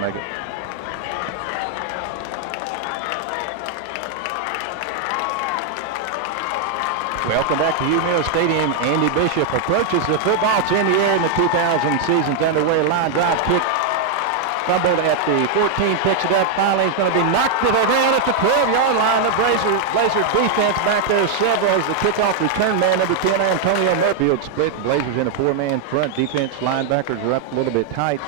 make it. Welcome back to UMill Stadium. Andy Bishop approaches the football. It's in the air, and the 2000 season's underway. Line drive kick. Fumbled at the 14, picks it up. Finally, he's going to be knocked to the ground at the 12-yard line. The Blazer defense back there several as the kickoff return man, number 10, Antonio Murfield split. The Blazers in a 4-man front. Defense linebackers are up a little bit tight.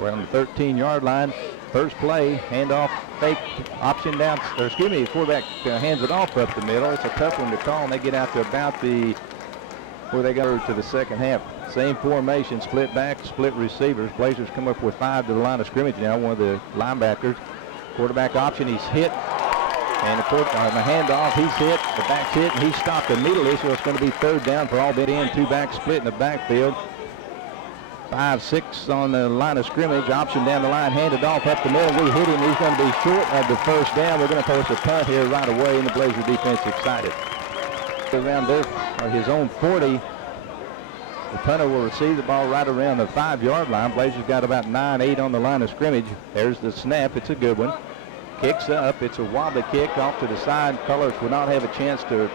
We're on the 13-yard line. First play, handoff, fake, option down, or excuse me, the quarterback hands it off up the middle. It's a tough one to call, and they get out to about where they go to the second half. Same formation, split back, split receivers. Blazers come up with 5 to the line of scrimmage now. One of the linebackers, quarterback option, he's hit. And the handoff, he's hit, the back's hit, and he's stopped immediately, so it's going to be third down for Albany. 2 back split in the backfield. 5-6 on the line of scrimmage, option down the line, handed off up the middle. We hit him, he's going to be short of the first down. We're going to post a punt here right away, and the Blazer defense excited. Around there, his own 40. The punter will receive the ball right around the 5-yard line. Blazers got about 9-8 on the line of scrimmage. There's the snap, it's a good one. Kicks up, it's a wobbly kick off to the side. Colors will not have a chance to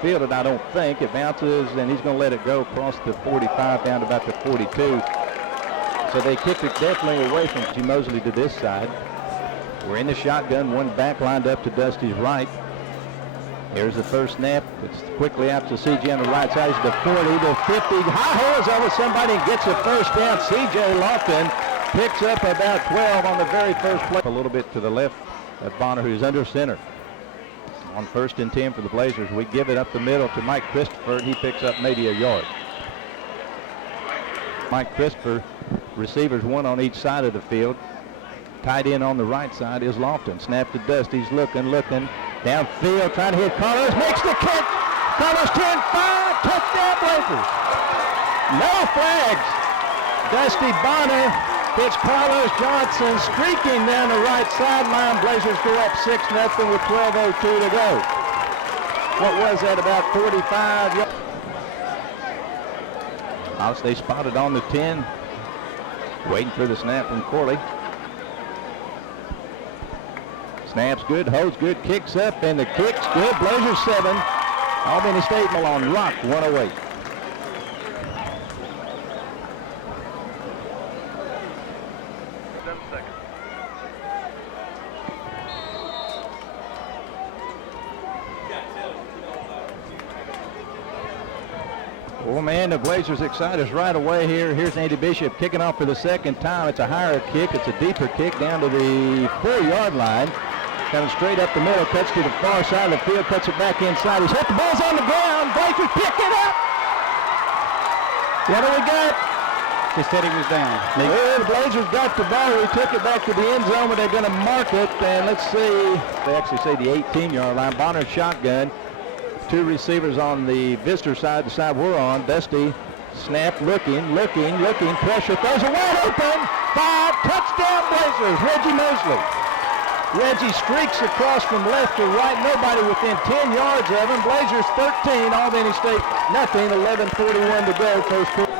field it, I don't think. It bounces, and he's going to let it go across the 45 down to about the 42. So they kicked it definitely away from G. Mosley to this side. We're in the shotgun, one back lined up to Dusty's right. Here's the first snap. It's quickly out to CJ on the right side. It's the 40, the 50. High holes over somebody and gets a first down. CJ Lofton picks up about 12 on the very first play. A little bit to the left of Bonner, who's under center. On 1st and 10 for the Blazers. We give it up the middle to Mike Christopher, and he picks up maybe a yard. Mike Christopher, receivers one on each side of the field. Tight end on the right side is Lofton. Snap to Dusty. He's looking. Downfield, trying to hit Carlos. Makes the kick. Carlos 10-5. Touchdown Blazers. No flags. Dusty Bonner hits Carlos Johnson streaking down the right sideline. Blazers go up 6-0 with 12:02 to go. What was that, about 45 yards? They spotted on the 10. Waiting for the snap from Corley. Snaps good, holds good, kicks up, and the kick's good. Blazers 7. Albany State on Rock 108. Oh man, the Blazers excite us right away here. Here's Andy Bishop kicking off for the second time. It's a higher kick. It's a deeper kick down to the 4-yard line. Coming straight up the middle, cuts to the far side of the field, cuts it back inside. He's hit, the ball's on the ground. Blazers pick it up. What do we got? They said he was down. Well, the Blazers got the ball. We took it back to the end zone, but they're going to mark it. And let's see. They actually say the 18-yard line. Bonner shotgun. 2 receivers on the visitor side, the side we're on. Dusty, snap, looking. Pressure, throws it wide open. 5, touchdown Blazers. Reggie Mosley. Reggie streaks across from left to right. Nobody within 10 yards of him. Blazers 13, Albany State nothing. 11:41 to go, first quarter.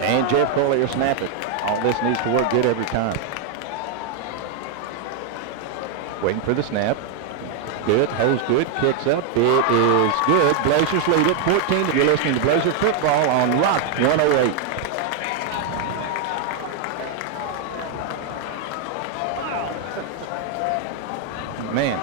And Jeff Collier snap it. All this needs to work good every time. Waiting for the snap. Good, holds good, kicks up. It is good. Blazers lead it 14. You're listening to Blazer Football on Rock 108. Man.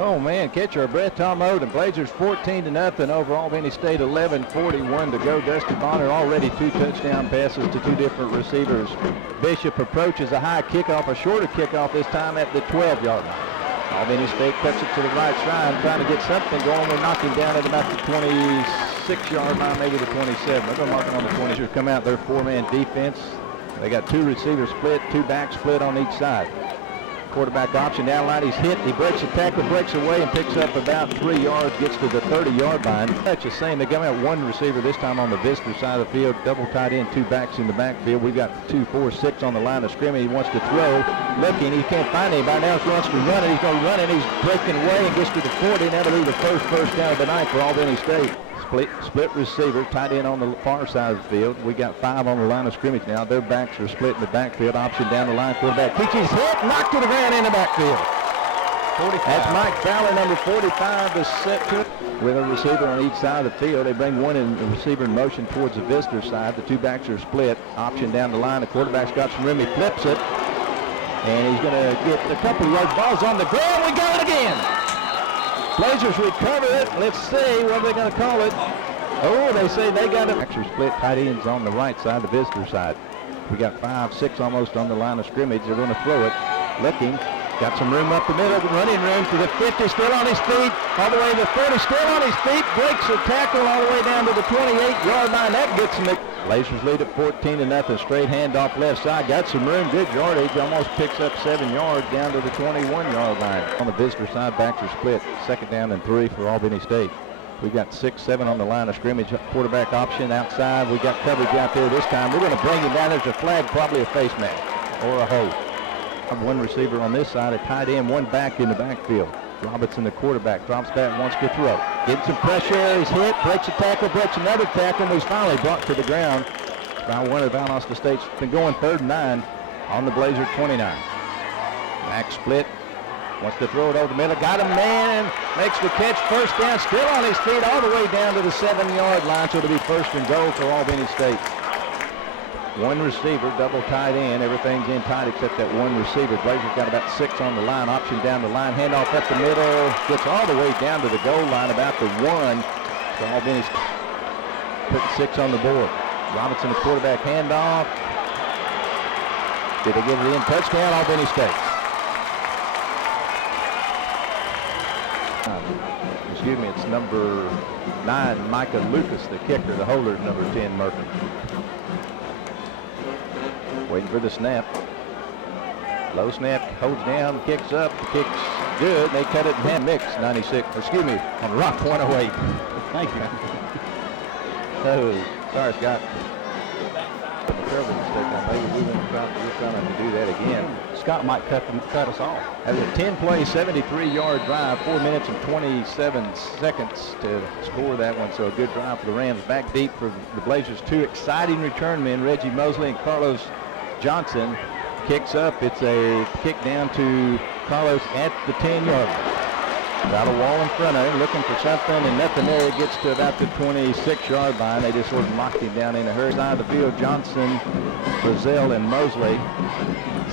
Oh man, catch our breath, Tom Oden. Blazers 14-0 over Albany State, 11:41 to go. Dusty Bonner already 2 touchdown passes to 2 different receivers. Bishop approaches a high kickoff, a shorter kickoff this time at the 12-yard line. Albany State cuts it to the right side, trying to get something going. We're knocking down at about the 26-yard line, maybe the 27. They're going to mark it on the 20. Come out their 4-man defense. They got 2 receivers split, 2 backs split on each side. Quarterback option down line, he's hit, he breaks the tackle, breaks away and picks up about 3 yards, gets to the 30-yard line. That's just saying they come out 1 receiver this time on the visitor side of the field, double tight end, 2 backs in the backfield. We've got 2, 4, 6 on the line of scrimmage. He wants to throw, looking, he can't find anybody. Now he wants to run it, he's going to run it, he's breaking away and gets to the 40, and that'll be the first down of the night for Albany State. split receiver, tight end on the far side of the field. We got 5 on the line of scrimmage now. Their backs are split in the backfield. Option down the line. Quarterback pitches hit, knocked to the ground in the backfield. 45. That's Mike Fowler, number 45, is set to it. With a receiver on each side of the field. They bring one in the receiver in motion towards the visitor side. The two backs are split. Option down the line. The quarterback's got some room. He flips it. And he's going to get a couple of yards. Ball's on the ground. We got it again. Blazers recover it. Let's see what they're going to call it. Oh, they say they got it. Actually split tight ends on the right side, the visitor side. We got 5, 6 almost on the line of scrimmage. They're going to throw it. Looking. Got some room up the middle, running room to the 50, still on his feet, all the way to the 30, still on his feet, breaks the tackle all the way down to the 28-yard line. That gets him. Blazers lead at 14-0, straight handoff left side, got some room, good yardage, almost picks up 7 yards down to the 21-yard line. On the visitor side, backs are split, 2nd down and 3 for Albany State. We got 6, 7 on the line of scrimmage, quarterback option outside. We got coverage out there this time. We're going to bring him down. There's a flag, probably a face mask or a hold. One receiver on this side, a tight end, one back in the backfield. Robinson, the quarterback, drops back, wants to throw. Getting some pressure, he's hit, breaks a tackle, breaks another tackle, and he's finally brought to the ground by one of Valdosta State's. Been going 3rd and 9 on the Blazer 29. Back split, wants to throw it over the middle, got a man, makes the catch, 1st down, still on his feet all the way down to the 7-yard line, so it'll be 1st and goal for Albany State. One receiver, double tight end. Everything's in tight except that one receiver. Blazers got about 6 on the line. Option down the line. Handoff up the middle. Gets all the way down to the goal line, about the 1. So Albany's putting 6 on the board. Robinson, the quarterback, handoff. Did they give it in? Touchdown, Albany State. Excuse me, it's number 9, Micah Lucas, the kicker. The holder's number 10, Murphy. Waiting for the snap. Low snap, holds down, kicks up, the kick's good. They cut it in half. Mix, 96, excuse me, on rock 108. Thank you. Oh, sorry, Scott. A terrible mistake. Maybe we're trying to do that again. Scott might cut us off. That was a 10-play, 73-yard drive, 4 minutes and 27 seconds to score that one. So a good drive for the Rams. Back deep for the Blazers. 2 exciting return men, Reggie Mosley and Carlos Johnson. Kicks up. It's a kick down to Carlos at the 10-yard line. Got a wall in front of him, looking for something, and nothing there. It gets to about the 26-yard line. They just sort of knocked him down in a hurry. Side of the field, Johnson, Brazil, and Mosley.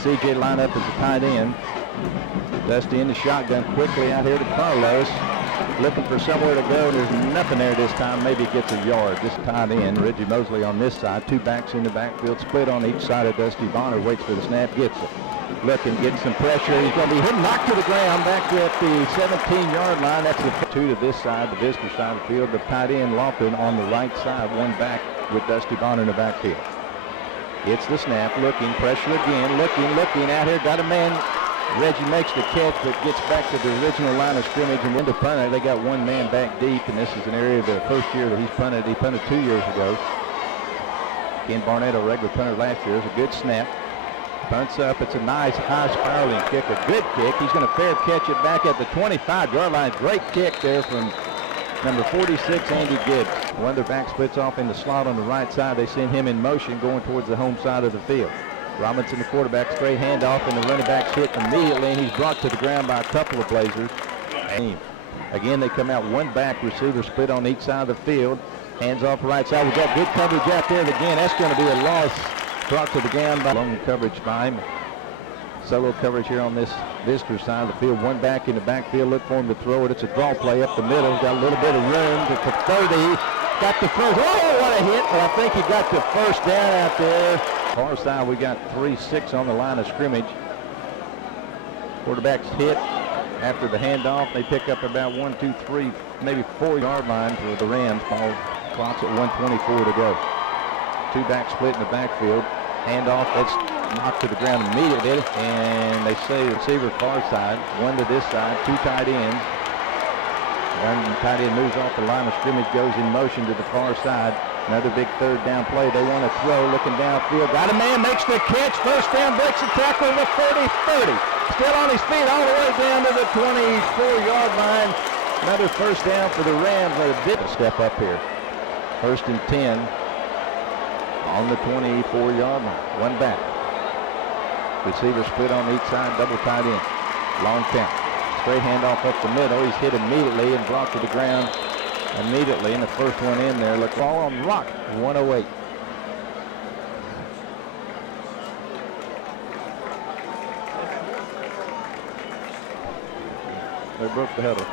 CJ line up as a tight end. Dusty in the shotgun, quickly out here to Carlos. Looking for somewhere to go. There's nothing there this time. Maybe it gets a yard. This tight end, Reggie Mosley on this side. 2 backs in the backfield, split on each side of Dusty Bonner. Waits for the snap, gets it. Looking, getting some pressure. He's going to be hit, knocked to the ground back at the 17-yard line. That's the 2 to this side, the visitor side of the field. The tight end, Lawton, on the right side. One back with Dusty Bonner in the backfield. Gets the snap, looking, pressure again, looking out here. Got a man. Reggie makes the catch, but gets back to the original line of scrimmage and into punter. They got one man back deep, and this is an area the first year that he's punted. He punted 2 years ago. Ken Barnett, a regular punter last year. It was a good snap. Punts up. It's a nice high spiraling kick, a good kick. He's going to fair catch it back at the 25-yard line. Great kick there from number 46, Andy Gibbs. One of their back splits off in the slot on the right side. They send him in motion going towards the home side of the field. Robinson, the quarterback, straight handoff, and the running back's hit immediately, and he's brought to the ground by a couple of Blazers. Again, they come out one back, receiver split on each side of the field. Hands off the right side. We've got good coverage out there. Again, that's going to be a loss. Brought to the ground by long coverage by him. Solo coverage here on this visitor side of the field. One back in the backfield. Look for him to throw it. It's a draw play up the middle. Got a little bit of room to 30. Got the first. Oh, what a hit. Well, I think he got the first down out there. Far side, we got 3-6 on the line of scrimmage. Quarterback's hit after the handoff. They pick up about 1, 2, 3, maybe 4-yard line for the Rams. Ball clock's at 1:24 to go. 2 back split in the backfield. Handoff, that's knocked to the ground immediately, and they say receiver far side, 1 to this side, 2 tight ends. One tight end moves off the line of scrimmage, goes in motion to the far side. Another big 3rd down play. They want to throw, looking downfield. Got a man, makes the catch. First down, breaks the tackle to the 30. Still on his feet all the way down to the 24-yard line. Another first down for the Rams. A bit of step up here. 1st and 10 on the 24-yard line. One back. Receiver split on each side, double tight end. Long count. Straight handoff up the middle. He's hit immediately and brought to the ground immediately. And the first one in there. Look, ball on the rock. 108. They broke the huddle.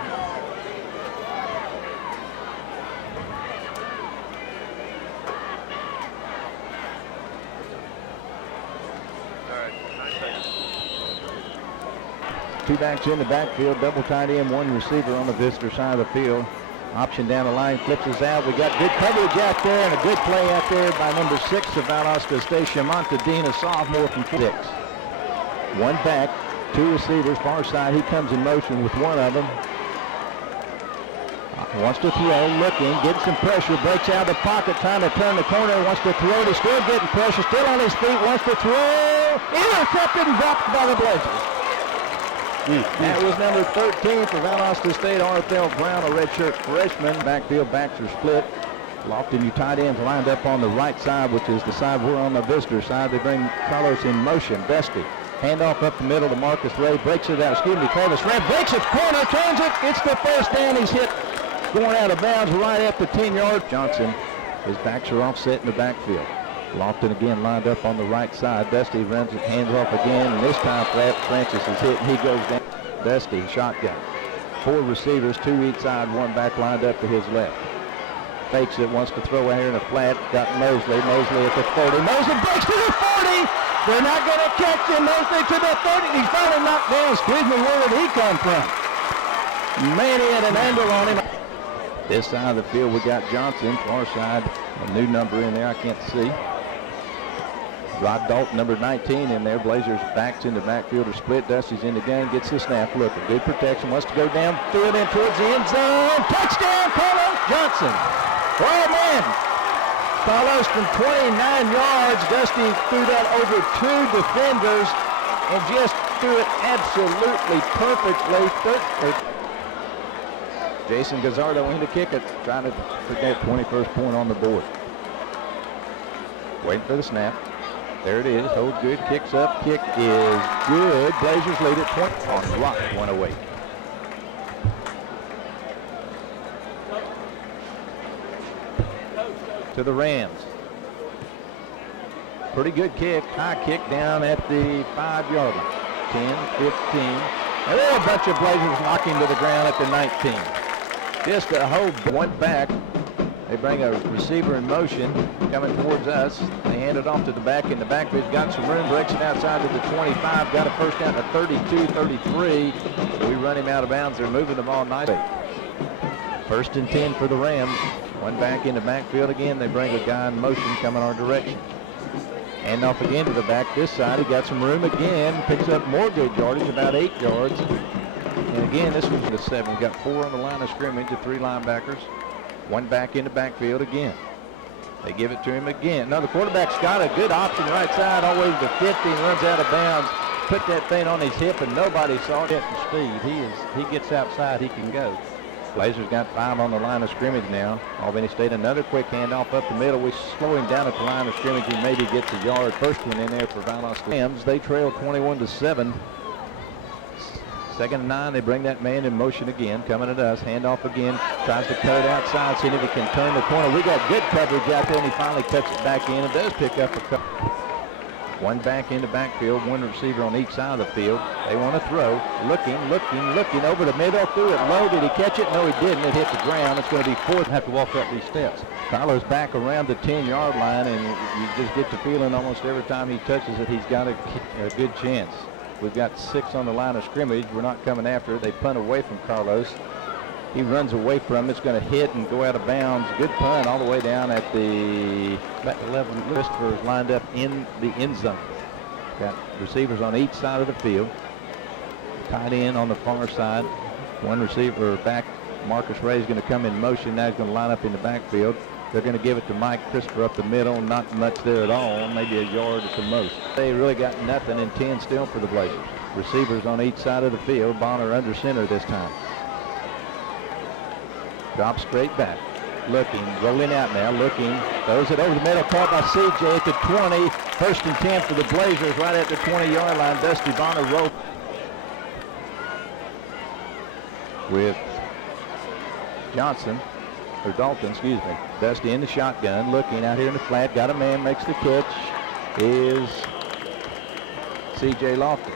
Two backs in the backfield, double tight end, one receiver on the visitor side of the field. Option down the line, flips us out. We got good coverage out there and a good play out there by number 6 of Valdosta State, Dean, a sophomore from 6. One back, two receivers, far side. He comes in motion with one of them. Wants to throw, looking, getting some pressure, breaks out of the pocket, trying to turn the corner, wants to throw, he's still getting pressure, still on his feet, wants to throw, intercepted and dropped by the Blazers. That was number 13 for Valdosta State, RFL Brown, a redshirt freshman. Backfield backs are split. Lofton, you tight ends lined up on the right side, which is the side we're on the visitor side. They bring Carlos in motion. Dusty. Handoff up the middle to Marcus Ray. Breaks it out. Travis Red breaks it, corner, turns it. It's the first down. He's hit going out of bounds right at the 10-yard. Johnson, his backs are offset in the backfield. Lofton again lined up on the right side. Dusty runs it, hands off again, and this time Francis is hit, and he goes down. Dusty, shotgun. 4 receivers, 2 each side, 1 back lined up to his left. Fakes it, wants to throw out here in a flat. Got Mosley. Mosley at the 30. Mosley breaks to the 40. They're not going to catch him. Mosley to the 30. He's finally knocked down. Excuse me, where did he come from? Man, he had an angle on him. This side of the field, we got Johnson, far side. A new number in there, I can't see. Rod Dalton, number 19 in there. Blazers backs in the backfield are split. Dusty's in the game, gets the snap. Look, a good protection. Wants to go down, threw it in towards the end zone. Touchdown, Carlos Johnson. Oh, man. Carlos from 29 yards. Dusty threw that over 2 defenders and just threw it absolutely perfectly. Jason Gazzardo in to kick it, trying to put that 21st point on the board. Waiting for the snap. There it is. Hold good. Kicks up. Kick is good. Blazers lead at point on rock 108. To the Rams. Pretty good kick. High kick down at the 5-yard line. 10, 15. And there are a bunch of Blazers knocking to the ground at the 19. Just a whole one back. They bring a receiver in motion coming towards us. They hand it off to the back in the backfield. Got some room, breaks it outside to the 25. Got a first down to 32, 33. We run him out of bounds. They're moving the ball nicely. 1st and 10 for the Rams. One back in the backfield again. They bring a guy in motion coming our direction. Hand off again to the back this side. He got some room again. Picks up more good yardage, about 8 yards. And again, this one's the 7. Got 4 on the line of scrimmage, the 3 linebackers. One back in the backfield again. They give it to him again. Now the quarterback's got a good option right side all the way to the 50 and runs out of bounds. Put that thing on his hip and nobody saw it. Speed. He gets outside, he can go. Blazers got 5 on the line of scrimmage now. Albany State another quick handoff up the middle. We slow him down at the line of scrimmage. He maybe gets a yard. First one in there for Valdosta. Rams, they trail 21-7. 2nd and 9, they bring that man in motion again, coming at us, handoff again, tries to cut it outside, seeing if he can turn the corner. We got good coverage out there, and he finally cuts it back in and does pick up a couple. One back in the backfield, one receiver on each side of the field. They want to throw, looking over the middle, threw it low. Did he catch it? No, he didn't. It hit the ground. It's going to be 4th. Have to walk up these steps. Carlos back around the 10-yard line, and you just get the feeling almost every time he touches it, he's got a good chance. We've got 6 on the line of scrimmage. We're not coming after it. They punt away from Carlos. He runs away from it. It's going to hit and go out of bounds. Good punt all the way down at the back 11. Christopher is lined up in the end zone. Got receivers on each side of the field. Tight end on the far side. One receiver back. Marcus Ray is going to come in motion. Now he's going to line up in the backfield. They're going to give it to Mike Christopher up the middle. Not much there at all. Maybe a yard at the most. They really got nothing in 10 still for the Blazers. Receivers on each side of the field. Bonner under center this time. Drops straight back. Looking, rolling out now, looking. Throws it over the middle, caught by CJ at the 20. First and 10 for the Blazers right at the 20-yard line. Dusty Bonner rope with Johnson, or Dalton, excuse me. Dusty in the shotgun, looking out here in the flat. Got a man, makes the catch. Is CJ Lofton.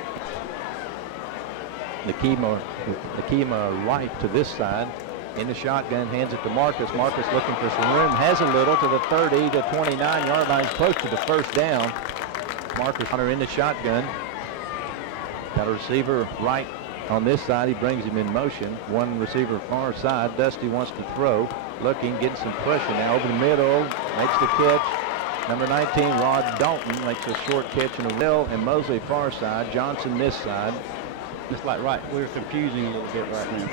Nakima right to this side. In the shotgun, hands it to Marcus. Marcus looking for some room, has a little to the 30 to 29-yard line, close to the first down. Marcus Hunter in the shotgun. Got a receiver right on this side. He brings him in motion. One receiver far side. Dusty wants to throw. Looking, getting some pressure now over the middle. Makes the catch. Number 19, Rod Dalton, makes a short catch in the middle. And Mosley far side. Johnson this side. It's like we're confusing a little bit right now.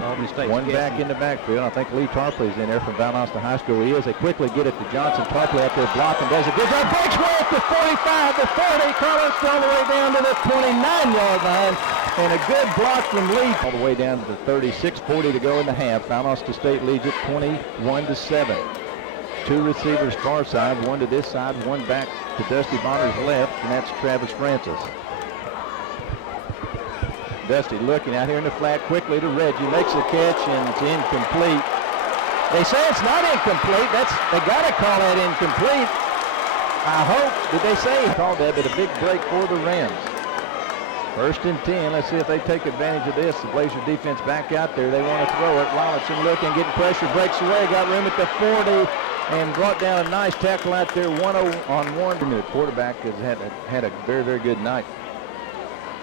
Albany State's one back guessing. in the backfield. I think Lee Tarpley's in there from Valdosta High School. He is. They quickly get it to Johnson. Tarpley out there blocking. Does a good job. Breaks way up to 45, the 40. Carlos all the way down to the 29-yard line. And a good block from Lee. All the way down to the 36, 40 to go in the half. Valdosta State leads it 21-7. Two receivers far side, one to this side, one back to Dusty Bonner's left, and that's Travis Francis. Dusty looking out here in the flat quickly to Reggie, makes the catch, and it's incomplete. They say it's not incomplete. They got to call that incomplete. I hope. Did they say he called that? But a big break for the Rams. First and 10. Let's see if they take advantage of this. The Blazer defense back out there. They want to throw it. Robinson looking, getting pressure, breaks away, got room at the 40, and brought down a nice tackle out there, 1-on-1. The quarterback has had a very, very good night.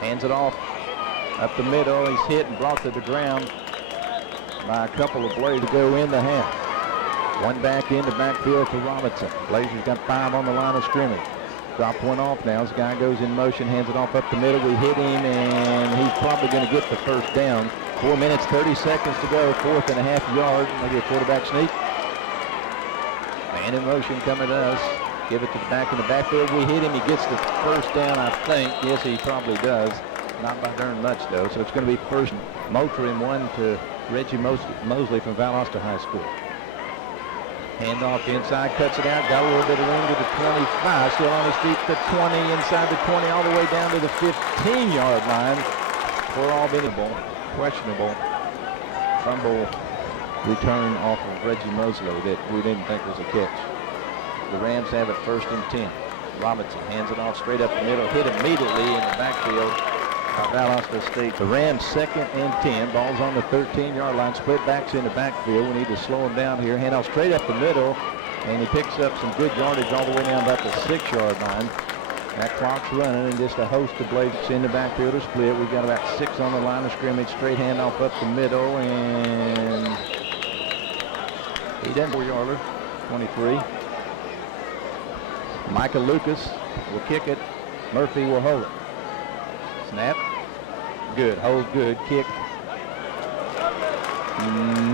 Hands it off. Up the middle, he's hit and brought to the ground by a couple of Blazers to go in the half. One back in the backfield to Robinson. Blazers got 5 on the line of scrimmage. Drop one off now. This guy goes in motion, hands it off up the middle. We hit him, and he's probably going to get the first down. 4 minutes, 30 seconds to go. 4.5 yards. Maybe a quarterback sneak. Man in motion coming to us. Give it to the back in the backfield. We hit him. He gets the first down, I think. Yes, he probably does. Not by darn much, though. So it's going to be first Moultrie and one to Reggie Mosley from Valdosta High School. Handoff inside, cuts it out, got a little bit of room to the 25. Still on his feet to 20, inside the 20, all the way down to the 15-yard line for Albany. Questionable fumble return off of Reggie Mosley that we didn't think was a catch. The Rams have it first and 10. Robinson hands it off straight up the middle, hit immediately in the backfield. Valdosta State. The Rams second and 10. Ball's on the 13-yard line. Split backs in the backfield. We need to slow him down here. Hand off straight up the middle. And he picks up some good yardage all the way down about the 6-yard line. That clock's running, and just a host of Blazers in the backfield are split. We've got about 6 on the line of scrimmage. Straight handoff up the middle. And he doesn't 4-yarder. 23. Micah Lucas will kick it. Murphy will hold it. Snap. Good. Hold good. Kick.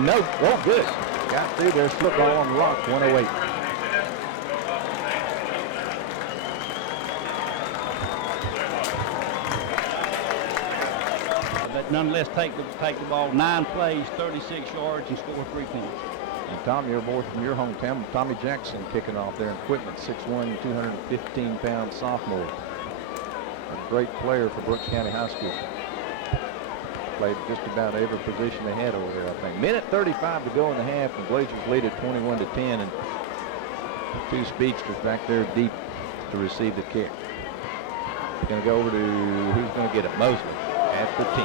No. Oh, good. Got through there. Football on the rock. 108. But nonetheless, take the ball 9 plays, 36 yards, and score 3 points. And Tommy, your boy from your hometown, Tommy Jackson, kicking off there in equipment. 6'1", 215-pound sophomore. A great player for Brooks County High School. Played just about every position they had over there, I think. Minute 35 to go in the half, and Blazers lead at 21-10, and 2 speedsters back there deep to receive the kick. Going to go over to, who's going to get it? Mosley at the 10.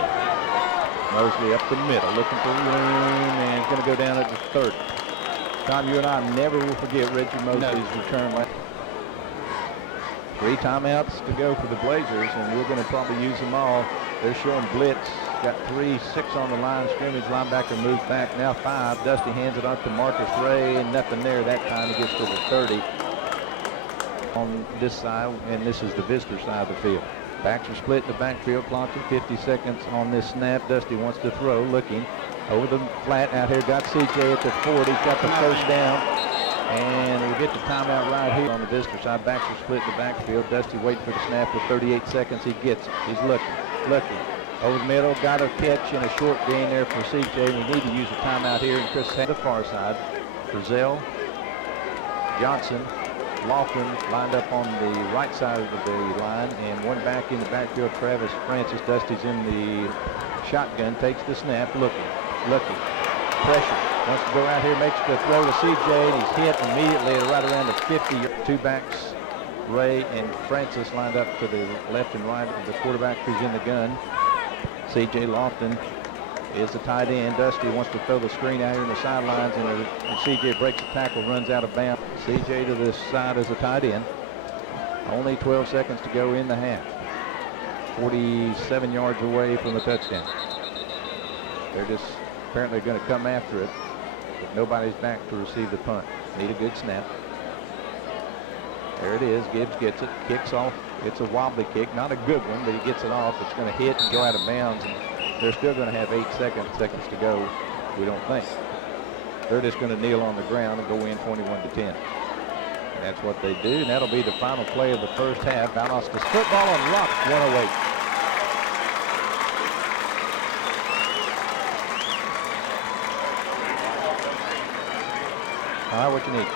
Mosley up the middle, looking for room, and it's going to go down at the 30. Tom, you and I never will forget Reggie Mosley's return. 3 timeouts to go for the Blazers, and we're going to probably use them all. They're showing blitz. Got 3, 6 on the line. Scrimmage linebacker moves back. Now 5. Dusty hands it off to Marcus Ray, and nothing there that time. He gets to the 30 on this side, and this is the visitor side of the field. Backs are split in the backfield. Clock at 50 seconds on this snap. Dusty wants to throw, looking over the flat out here. Got CJ at the 40. He's got the first down. And we'll get the timeout right here on the visitor side. Backs are split in the backfield. Dusty waiting for the snap with 38 seconds. He gets it. He's looking. Over the middle, got a catch and a short gain there for CJ. We need to use a timeout here. And Chris had the far side. Brazil, Johnson, Lofton lined up on the right side of the line, and one back in the backfield. Travis Francis, Dusty's in the shotgun, takes the snap, looking, pressure. Wants to go out here, makes the throw to CJ, and he's hit immediately at right around the 50. Two backs, Ray and Francis, lined up to the left and right of the quarterback who's in the gun. CJ Lofton is the tight end. Dusty wants to throw the screen out here in the sidelines, and CJ breaks the tackle, runs out of bounds. CJ to this side as a tight end. Only 12 seconds to go in the half. 47 yards away from the touchdown. They're just apparently going to come after it, but nobody's back to receive the punt. Need a good snap. There it is. Gibbs gets it, kicks off. It's a wobbly kick, not a good one, but he gets it off. It's going to hit and go out of bounds. And they're still going to have 8 seconds to go, we don't think. They're just going to kneel on the ground and go in 21-10. And that's what they do, and that'll be the final play of the first half. Valdosta's football on Rock 108. All right, what you need.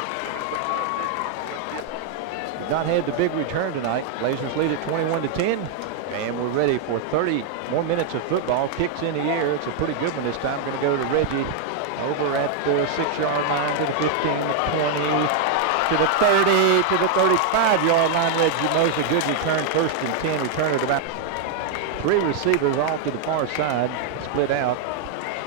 We've not had the big return tonight. Blazers lead at 21-10. And we're ready for 30 more minutes of football. Kicks in the air. It's a pretty good one this time. Going to go to Reggie over at the 6-yard line to the 15, the 20, to the 30, to the 35-yard line. Reggie Mose, a good return. 1st and 10. Return at about 3 receivers off to the far side. Split out.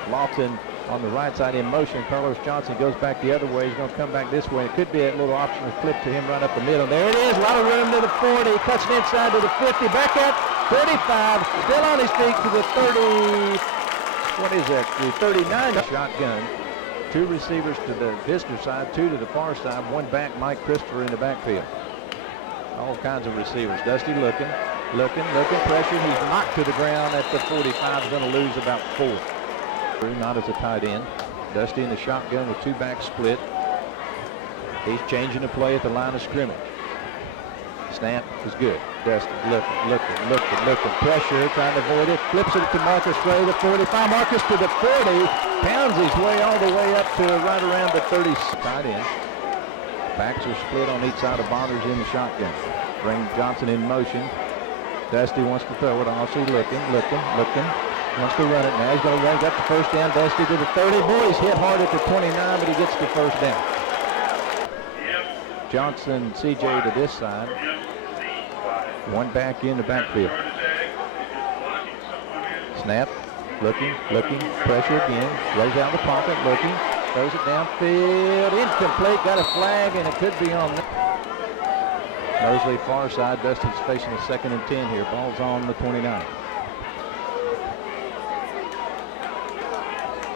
Lofton on the right side in motion. Carlos Johnson goes back the other way. He's going to come back this way. It could be a little optional flip to him right up the middle. There it is. A lot of room to the 40. Cuts it inside to the 50. Back up. 35. Still on his feet to the 30. What is that? The 39. Shotgun. 2 receivers to the visitor side. 2 to the far side. 1 back. Mike Christopher in the backfield. All kinds of receivers. Dusty looking. Pressure. He's knocked to the ground at the 45. He's going to lose about 4. Not as a tight end. Dusty in the shotgun with 2 backs split. He's changing the play at the line of scrimmage. Snap is good. Dusty looking. Pressure, trying to avoid it. Flips it to Marcus Ray, the 45. Marcus to the 40. Pounds his way all the way up to right around the 30. Tight end. Backs are split on each side of Bonner's in the shotgun. Bring Johnson in motion. Dusty wants to throw it. Also looking. Wants to run it now. He's going to run. Got the first down. Dusty to the 30. Boy, he's hit hard at the 29, but he gets the first down. Johnson, CJ to this side. 1 back in the backfield. Snap. Looking. Pressure again. Lays out the pocket. Looking. Throws it downfield. Incomplete. Got a flag, and it could be on. Mosley far side. Dusty's facing a 2nd and 10 here. Ball's on the 29.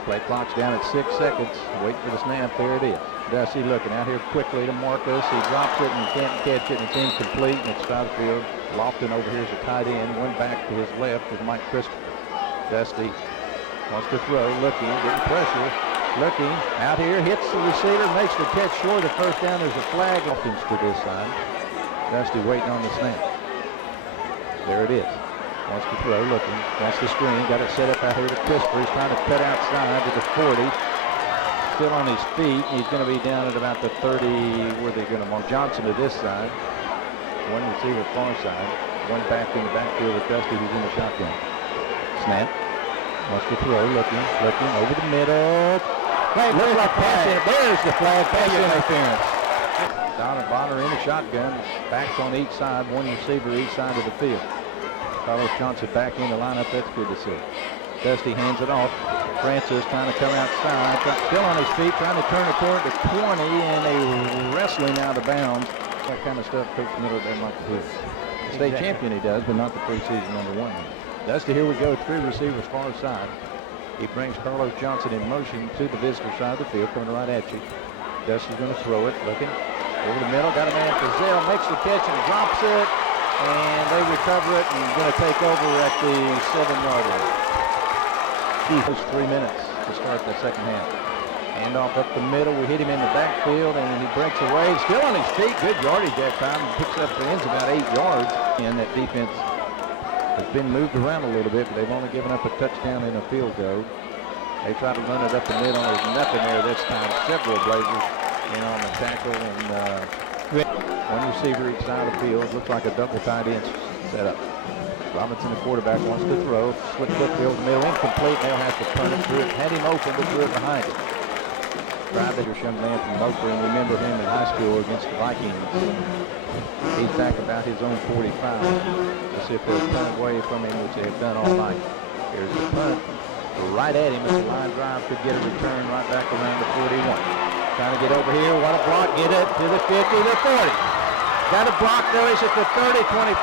Play clock's down at 6 seconds. Wait for the snap. There it is. Dusty looking out here quickly to Marcus. He drops it and can't catch it, and it's incomplete, and it's foul field. Lofton over here is a tight end. 1 back to his left is Mike Christopher. Dusty wants to throw. Looking, getting pressure. Looking out here, hits the receiver, makes the catch short. The first down. There's a flag. Lofton's to this side. Dusty waiting on the snap. There it is. Wants to throw, looking, wants the screen, got it set up out here to Christopher. He's trying to cut outside to the 40. Still on his feet. He's going to be down at about the 30. Where they're going to mark Johnson to this side. 1 receiver far side. 1 back in the backfield with Dusty, who's in the shotgun. Snap. Wants to throw, looking over the middle. Hey, looks like pass. There's the flag. Pass interference. Donna Bonner in the shotgun. Backs on each side. 1 receiver each side of the field. Carlos Johnson back in the lineup. That's good to see. Dusty hands it off. Francis trying to come outside. Still on his feet, trying to turn the corner to 20, and they wrestling out of bounds. That kind of stuff Coach Miller doesn't like to do. The state champion he does, but not the preseason #1. Dusty, here we go. 3 receivers far side. He brings Carlos Johnson in motion to the visitor side of the field, coming right at you. Dusty's going to throw it, looking over the middle. Got a man for Zell, makes the catch and drops it. And they recover it and going to take over at the 7-yard line. Those 3 minutes to start the second half. Handoff up the middle. We hit him in the backfield, and he breaks away. Still on his feet. Good yardage that time. He picks up the ends about 8 yards. And that defense has been moved around a little bit, but they've only given up a touchdown and a field goal. They try to run it up the middle. There's nothing there this time. Several Blazers in on the tackle, and one receiver each side of the field. Looks like a double tight end set up. Robinson, the quarterback, wants to throw. Slip foot field middle, incomplete. They'll have to punt it through it. Had him open, but threw it behind him. Drive young man from Mosley, and remember him in high school against the Vikings. He's back about his own 45. Let's see if they'll punt away from him, which they have done all night. Here's the punt. Right at him. It's a line drive. Could get a return right back around the 41. Trying to get over here. What a block. Get it to the 50, the 40. Got a block though. He's at the 30, 25,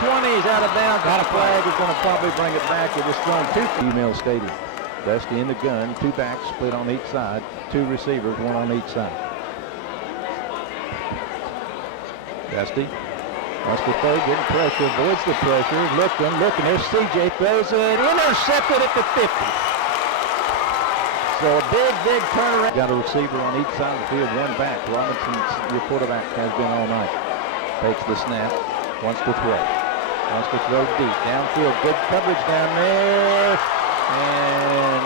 20. He's out of bounds. Got a flag. He's going to probably bring it back. They just thrown two. Email Stadium. Dusty in the gun. Two backs split on each side. Two receivers, one on each side. Dusty wants to throw, getting pressure, avoids the pressure, looking. There's CJ, throws it, intercepted at the 50. So a big turnaround. Got a receiver on each side of the field, one back. Robinson, your quarterback, has been all night. Takes the snap, wants to throw. Wants to throw deep, downfield, good coverage down there. And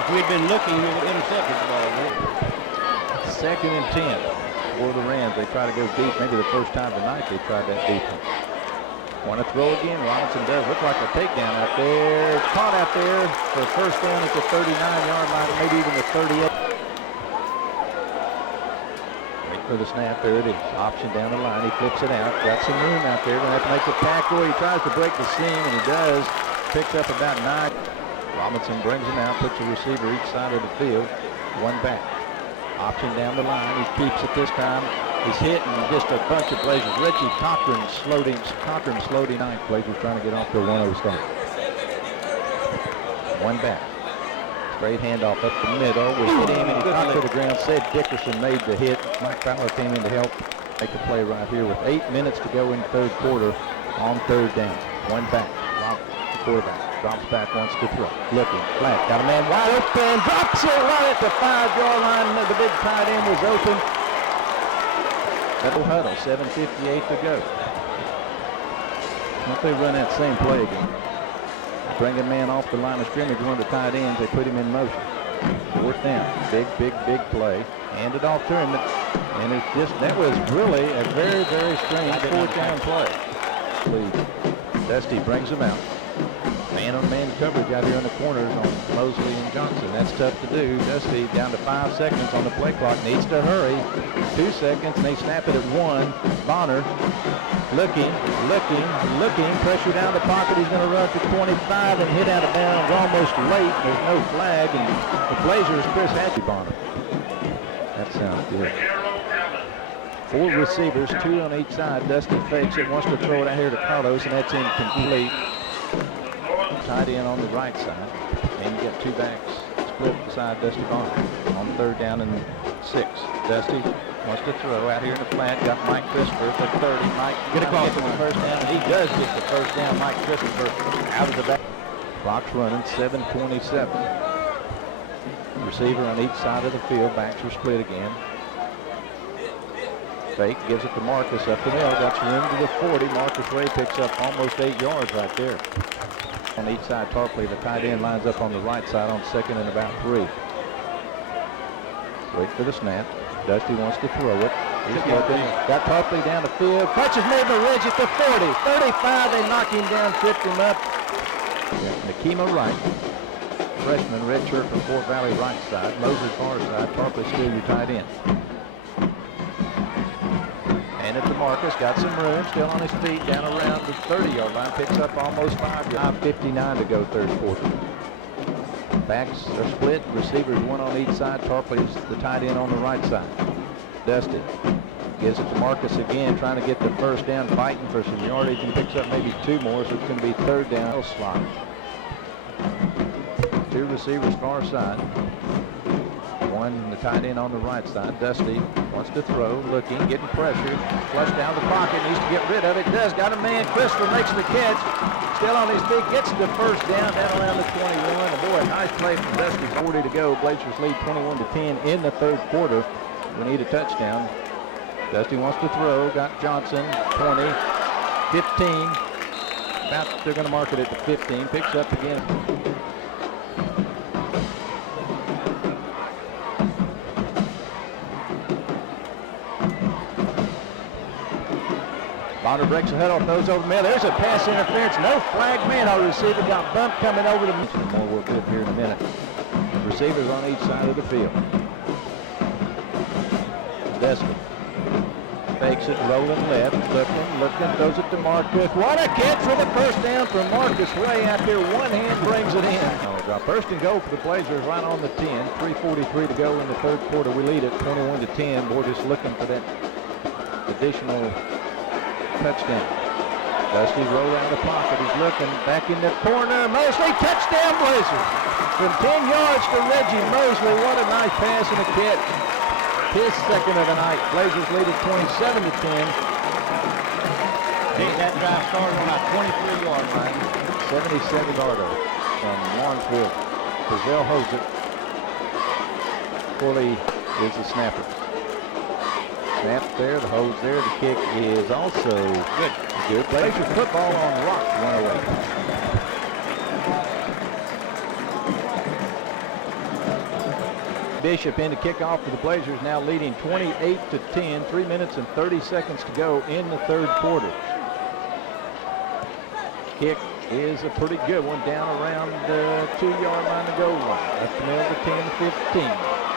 if we'd been looking, we would have intercepted the ball. Second and 10 for the Rams. They try to go deep. Maybe the first time tonight they tried that deep. Want to throw again. Robinson does look like a takedown out there. It's caught out there for a first down at the 39-yard line, maybe even the 38. Wait for the snap. There it is. Option down the line. He flips it out. Got some room out there. Going to have to make the tackle. He tries to break the seam, and he does. Picks up about 9. Robinson brings him out, puts a receiver each side of the field. One back. Option down the line. He keeps it this time. He's hitting just a bunch of Blazers. Richie Cochran slowed him ninth. Blazers trying to get off to a 1-0 start. One back. Straight handoff up the middle. We hit him and he got to the ground. Said Dickerson made the hit. Mike Fowler came in to help make a play right here with 8 minutes to go in the third quarter on third down. One back. The quarterback. Drops back, wants to throw. Looking, flat, got a man wide open, drops it right at the 5-yard line. The big tight end was open. Double huddle, 7:58 to go. If they run that same play again, bring a man off the line of scrimmage, one of the tight ends, they put him in motion. Fourth down, big play. Handed off to him, and it's just, that was really a very strange fourth down play. Dusty brings him out. Man-on-man coverage out here in the corners on Mosley and Johnson. That's tough to do. Dusty down to 5 seconds on the play clock. Needs to hurry. 2 seconds, and they snap it at 1. Bonner looking. Pressure down the pocket. He's going to run to 25 and hit out of bounds almost late. There's no flag, and the Blazers, Chris Hatchie Bonner. That sounds good. 4 receivers, 2 on each side. Dusty fakes it, wants to throw it out here to Carlos, and that's incomplete. Tight end on the right side, and you got 2 backs split beside Dusty Bonner on third down and 6. Dusty wants to throw out here in the flat. Got Mike Christopher for 30. Mike get across for the first down, and he does get the first down. Mike Christopher out of the back. Clock's running. 7:27. Receiver on each side of the field. Backs are split again. Fake gives it to Marcus up the middle. Got room to the 40. Marcus Ray picks up almost 8 yards right there. On each side, Tarpley, the tight end, lines up on the right side on second and about 3. Wait for the snap. Dusty wants to throw it. He's looking. Got Tarpley down the field. Catches made the ridge at the 40. 35, they knock him down, tripped him up. Nakima Wright, freshman, redshirt from Fort Valley right side. Mosley far side. Tarpley still your tight end. And it's Marcus, got some room, still on his feet, down around the 30-yard line, picks up almost 5 yards. 5:59 to go third quarter. Backs are split, receivers 1 on each side. Tarpley's the tight end on the right side. Dusty gives it to Marcus again, trying to get the first down, fighting for some yardage, and picks up maybe 2 more, so it's going to be third down slot. 2 receivers far side. 1 the tight end on the right side. Dusty wants to throw, looking, getting pressure. Flush down the pocket, needs to get rid of it. Does, got a man. Christopher makes the catch. Still on his feet, gets the first down around the 21. And boy, nice play from Dusty. 40 to go. Blazers lead 21-10 in the third quarter. We need a touchdown. Dusty wants to throw. Got Johnson, 20, 15. They're going to mark it at the 15. Picks up again. Bonner breaks the huddle, throws over the middle. There's a pass interference. No flag. Man, our receiver got bumped coming over the middle. More we'll get here in a minute. Receivers on each side of the field. Desmond fakes it, rolling left, looking, throws it to Marcus. What a catch for the first down from Marcus Ray out there. One hand brings it in. First and goal for the Blazers right on the 10. 3:43 to go in the third quarter. We lead at 21-10. We're just looking for that additional touchdown. Dusty rolled out of the pocket. He's looking back in the corner. Mosley, touchdown Blazers. From 10 yards to Reggie Mosley. What a nice pass and a catch. His second of the night. Blazers lead at 27-10. That drive started on our 23-yard line. 77-yarder from Lawrenceville. Brazil holds it. Corley is the snapper. Snap there, the hold's there. The kick is also good. Blazers football on Rock, 108. Bishop in to kick off for the Blazers, now leading 28-10. 3 minutes and 30 seconds to go in the third quarter. Kick is a pretty good one, down around the 2-yard line to go line. Up the middle, the 10, 15,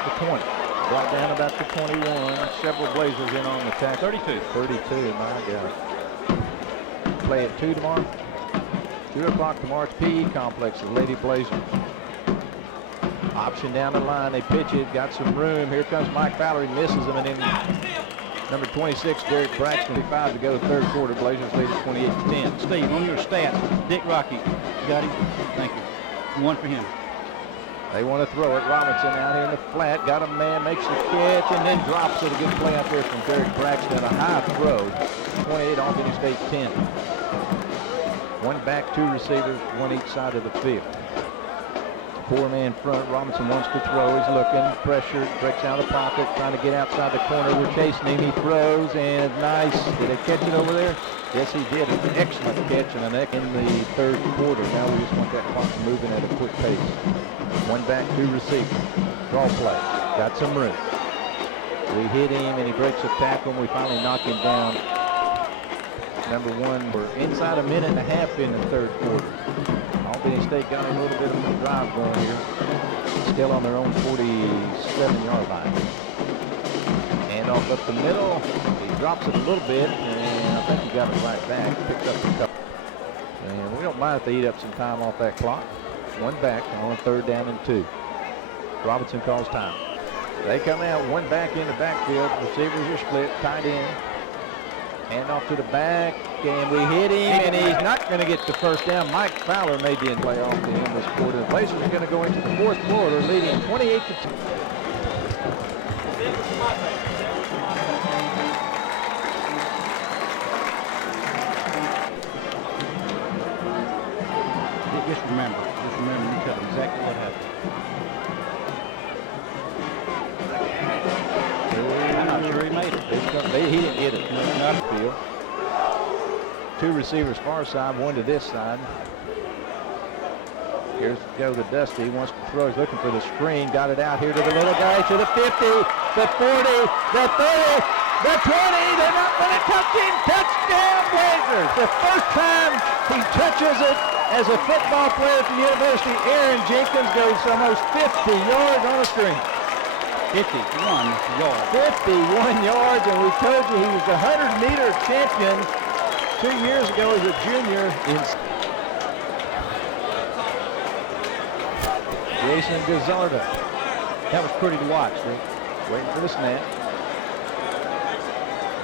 the 20. Brought down about the 21. Several Blazers in on the tackle. 32, my God. Play at 2 tomorrow. 2 o'clock tomorrow at PE Complex, the Lady Blazers. Option down the line, they pitch it, got some room. Here comes Mike Valerie, misses him, and then number 26, Derek Braxton, 5 to go, third quarter. Blazers lead at 28-10. Steve, on your stats, Dick Rocky, you got him? Thank you. One for him. They want to throw it. Robinson out here in the flat, got a man, makes the catch, and then drops it. A good play out there from Derek Braxton. A high throw. 28, Albany State 10. One back, 2 receivers, one each side of the field. 4-man front. Robinson wants to throw. He's looking, pressured, breaks out of the pocket, trying to get outside the corner. We're chasing him. He throws, and nice. Did they catch it over there? Yes, he did. An excellent catch and a neck in the third quarter. Now we just want that clock moving at a quick pace. One back, 2 receivers. Draw play. Got some room. We hit him, and he breaks a tackle, and we finally knock him down. Number 1, we're inside a minute and a half in the third quarter. Albany State got a little bit of a drive going here. Still on their own 47-yard line. And off up the middle. He drops it a little bit, and I think he got it right back. Picked up the couple. And we don't mind if they eat up some time off that clock. One back on 3rd down and 2. Robinson calls time. They come out, one back in the backfield. Receivers are split, tight end. Hand off to the back, and we hit him, and he's not going to get the first down. Mike Fowler made the play off the end of this quarter. The Blazers are going to go into the fourth quarter, leading 28-2. Just remember, you tell them exactly what happened. I'm not sure he made it. He didn't get it. Not field. 2 receivers far side, 1 to this side. Here's go to Dusty. He wants to throw. He's looking for the screen. Got it out here to the little guy, to the 50, the 40, the 30, the 20. They're not going to touch him. Touchdown Blazers. The first time he touches it as a football player at the university. Aaron Jenkins goes almost 50 yards on the string. 51 yards. 51 yards, and we told you he was the 100-meter champion 2 years ago as a junior. Jason Gazzarda. That was pretty to watch, Rick. Waiting for the snap.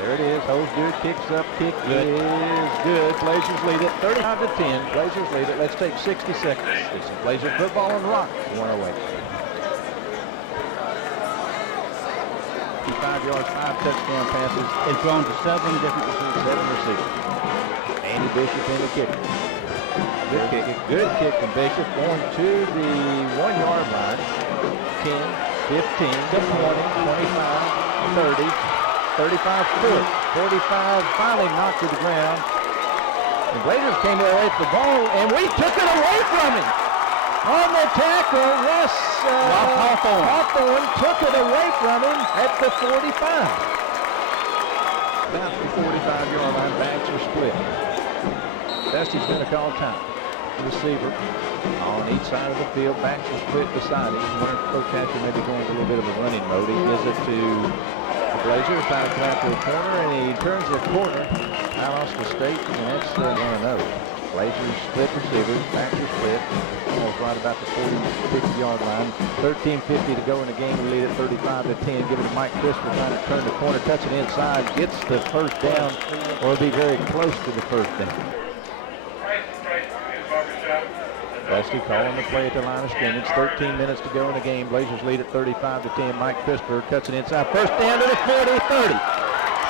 There it is. Holds good, kicks up, kick is good. Blazers lead it 35-10. Blazers lead it. Let's take 60 seconds. It's Blazer football on Rock 108. 5 yards, 5 touchdown passes. They've thrown to 7 different receivers. 7 receivers. Andy Bishop in the kicker. Good kick. Good kick from Bishop. Going to the 1-yard line. 10, 15, 20, 25, 30, 35, 40, 45. Finally knocked to the ground. The Blazers came away with the ball, and we took it away from him. On the tackle, Ross Hawthorne took it away from him at the 45. About the 45-yard line, backs are split. Dusty's going to call time. Receiver on each side of the field, backs are split beside him. Wonder if Coach Hatcher may be going a little bit of a running mode. He gives it to the Blazers, trying to come out to the corner, and he turns the corner. Valdosta State, and that's 1-0. Blazers split receivers, backs are split, almost right about the 40-50-yard line. 13:50 to go in the game. We lead at 35-10. Give it to Mike Christopher, trying to turn the corner, touching inside, gets the first down, or be very close to the first down. Dusty calling the play at the line of scrimmage. 13 minutes to go in the game. Blazers lead at 35-10. Mike Christopher cuts it inside. First down to the 40-30.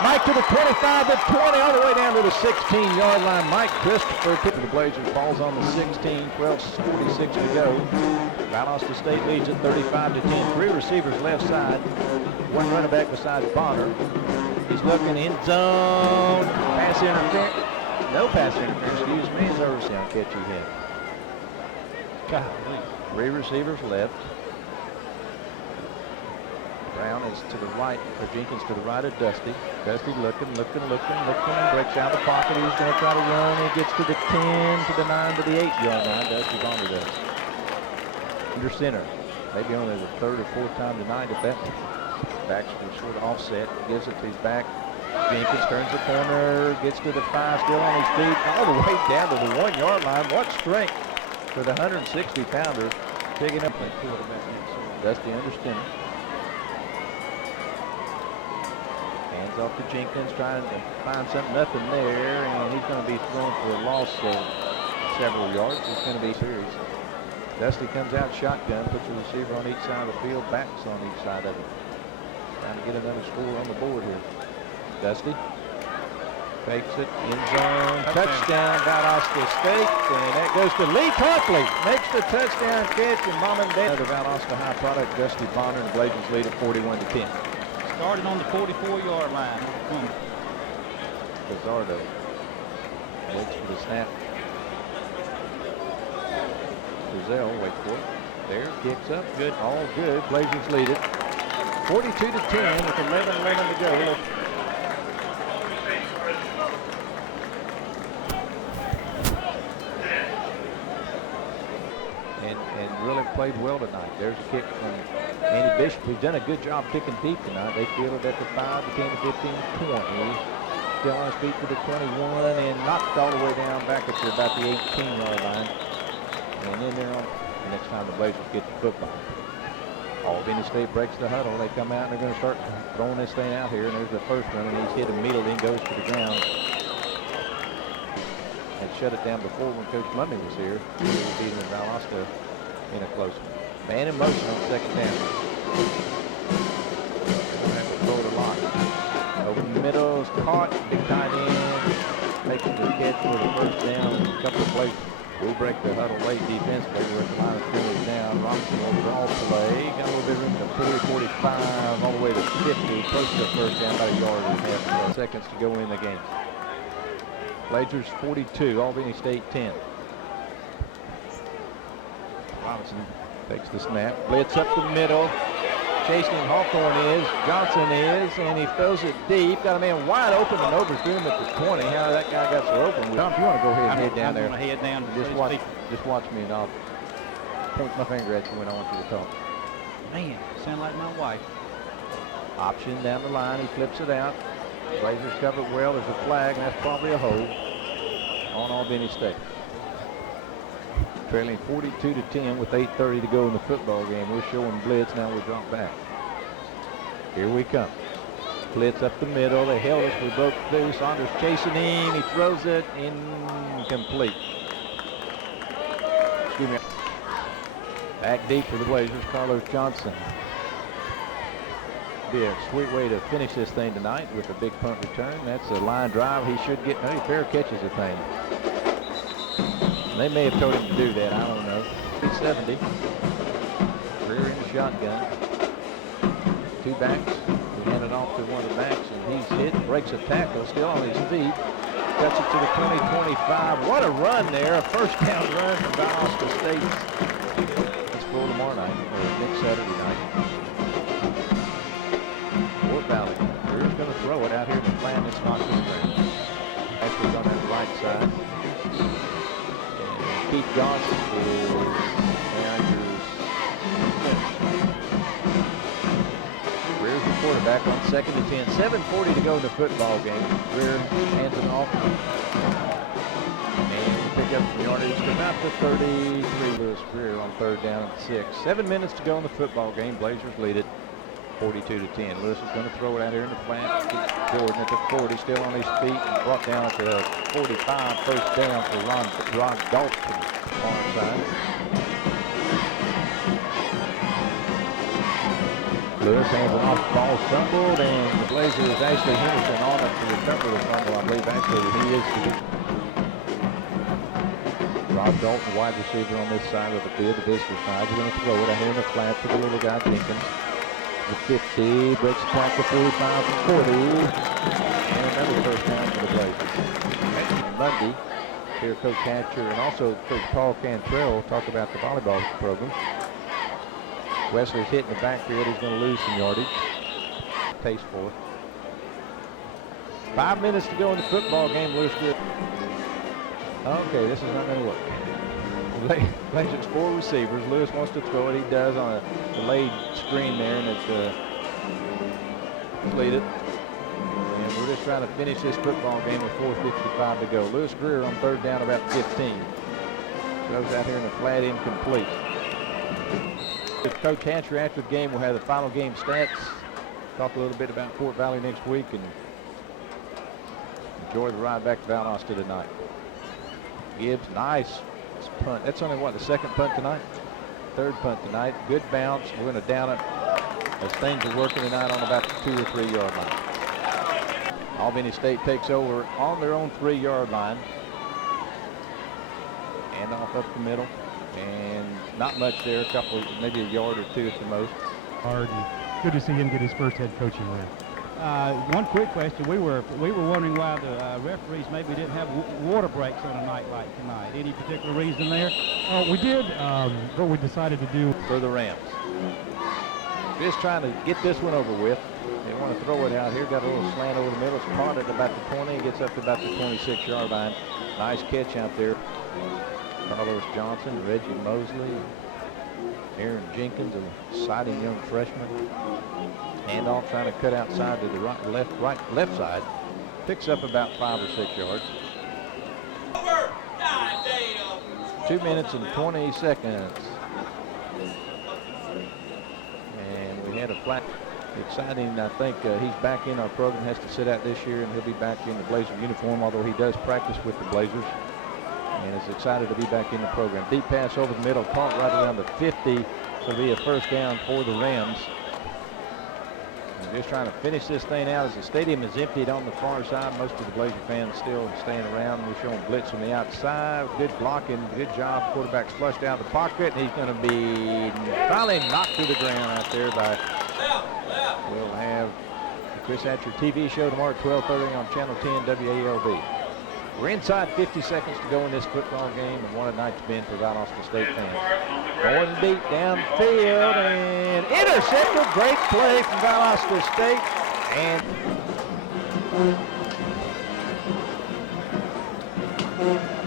Mike to the 25-20, all the way down to the 16-yard line. Mike Christopher to the Blazers. Ball's on the 16, 12:46 to go. Valdosta State leads at 35-10. Three receivers left side. One running back besides Bonner. He's looking in zone. Pass interference. No pass interference. Excuse me. It's over. Down catch you hit. Three receivers left. Brown is to the right, or Jenkins to the right of Dusty. Dusty looking, breaks out of the pocket. He's going to try to run. He gets to the 10, to the 9, to the 8-yard line. Dusty Bonner does. Under center. Maybe only the third or fourth time tonight at that one. Backs to sort of offset. Gives it to his back. Jenkins turns the corner, gets to the 5, still on his feet, all the way down to the 1-yard line. What strength for the 160-pounder, picking up the quarterback. Dusty under center. Hands off to Jenkins, trying to find something, nothing there, and he's going to be thrown for a loss of several yards. It's going to be series. Dusty comes out shotgun, puts a receiver on each side of the field, backs on each side of it. Trying to get another score on the board here. Dusty fakes it, end zone, touchdown, Valdosta State, and that goes to Lee Copley. Makes the touchdown catch, and mom and dad. The Valdosta High product, Dusty Bonner, and the Blazers lead at 41-10. Started on the 44-yard line. Pizzardo waits for the snap. Brazil waits for it. There, kicks up, good, all good. Blazers lead it 42-10 with 11:11 to go. And really played well tonight. There's a kick from Andy Bishop. He's done a good job kicking deep tonight. They field it at the 5, the 10, the 15, 20. Still on his feet to the 21 and knocked all the way down back up to about the 18-yard line. And then they're on the next time the Blazers get the football. Albany State breaks the huddle. They come out and they're going to start throwing this thing out here. And there's the first one, and he's hit immediately and goes to the ground. And shut it down before when Coach Lumley was here. He was beating Valdosta in a close one. Man in motion on second down. Throw it a lot. Over the middle is caught. Big tight end making the catch for the first down. A couple of plays. We'll break the huddle late defensively. We're at the line of scrimmage now. Robinson will draw play. Got a little bit of room to 40, 45, all the way to 50. Close to the first down, about a yard and a half seconds to go in the game. Blazers 42, Albany State 10. Robinson takes the snap, blitz up the middle. Chasing Hawthorne is, Johnson is, and he throws it deep. Got a man wide open and overthrew him at the 20. How that guy got so open. Tom, if you want to go ahead and head down there. Head down. Just watch me and I'll point my finger at you when I want you to talk. Man, sound like my wife. Option down the line, he flips it out. Blazers cover it well. There's a flag, and that's probably a hold on Albany State. Trailing 42-10 with 8:30 to go in the football game. We're showing blitz. Now we drop back. Here we come. Blitz up the middle. They held us. We broke through. Saunders chasing him. He throws it incomplete. Excuse me. Back deep for the Blazers. Carlos Johnson. Be a sweet way to finish this thing tonight with a big punt return. That's a line drive. He should get. He fair catches the thing. They may have told him to do that. I don't know. 370. Rear end shotgun. Two backs. We hand it off to one of the backs, and he's hit. Breaks a tackle. Still on his feet. cuts it to the 20-25. What a run there. A first down run from Valdosta State. It's full tomorrow night, or next Saturday night. Fort Valley. Drew's going to throw it out here in the flat. It's not to the ground. Ashley's on that right side. And Keith Johnson is Greer's the quarterback on 2nd and 10. 7:40 to go in the football game. Greer hands it off. And pick up the yardage to about the 33. Lewis Greer on 3rd down and 6. 7 minutes to go in the football game. Blazers lead it 42-10. Lewis is going to throw it out here in the flat. Jordan at the 40, still on his feet, and brought down at the 45. First down for Ron Dalton, far side. Lewis hands it off, ball stumbled, and the Blazers, Ashley Henderson on it to recover the fumble. I believe actually he is Rob Dalton, wide receiver on this side of the field, the visitor side. We're going to throw it out here in the flat to the little guy Jenkins. The 50, breaks the tackle, 45 and 40, and another first down for the Blazers. Monday, here Coach Hatcher and also Coach Paul Cantrell talk about the volleyball program. Wesley's hitting the backfield. He's going to lose some yardage. Pace for it. 5 minutes to go in the football game. Lewis Greer. Okay, this is not going to work. Blazers 4 receivers. Lewis wants to throw it. He does on a delayed screen there, and it's completed. And we're just trying to finish this football game with 4:55 to go. Lewis Greer on 3rd down about 15. Throws out here in the flat, incomplete. Coach Hatcher after the game will have the final game stats. Talk a little bit about Fort Valley next week and enjoy the ride back to Valdosta tonight. Gibbs, nice punt. That's only what, the 2nd punt tonight? 3rd punt tonight. Good bounce. We're going to down it as things are working tonight on about the 2 or 3 yard line. Albany State takes over on their own 3 yard line. And off up the middle. And not much there, a couple, maybe a yard or 2 at the most. Hard, and good to see him get his first head coaching win. One quick question. We were wondering why the referees maybe didn't have water breaks on a night like tonight. Any particular reason there? We did what we decided to do. For the Rams. Just trying to get this one over with. They want to throw it out here. Got a little slant over the middle. It's caught at about the 20. Gets up to about the 26 yard line. Nice catch out there. Carlos Johnson, Reggie Mosley, Aaron Jenkins, a exciting young freshman. Handoff trying to cut outside to the left side. Picks up about 5 or 6 yards. 2 minutes and 20 seconds. And we had a flat. Exciting. I think he's back in our program. Has to sit out this year, and he'll be back in the Blazer uniform, although he does practice with the Blazers. And is excited to be back in the program. Deep pass over the middle, caught right around the 50. So it'll be a first down for the Rams. And just trying to finish this thing out as the stadium is emptied on the far side. Most of the Blazer fans still staying around. We're showing blitz on the outside. Good blocking, good job. Quarterback's flushed out of the pocket, and he's going to be finally knocked to the ground out there by. We'll have the Chris Hatcher TV show tomorrow at 12:30 on Channel 10 WALB. We're inside 50 seconds to go in this football game, and what a night's been for Valdosta State fans. Going deep downfield and intercepted. Great play from Valdosta State. And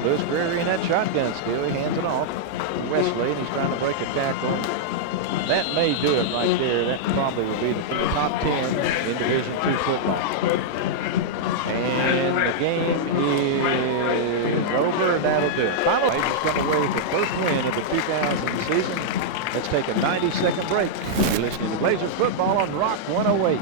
Lewis Greer in that shotgun still. He hands it off to Wesley, and he's trying to break a tackle. That may do it right there. That probably will be the top 10 in Division II football. And the game is over, and that'll do it. Final Blazers come away with the first win of the 2000 season. Let's take a 90-second break. You're listening to Blazers football on Rock 108.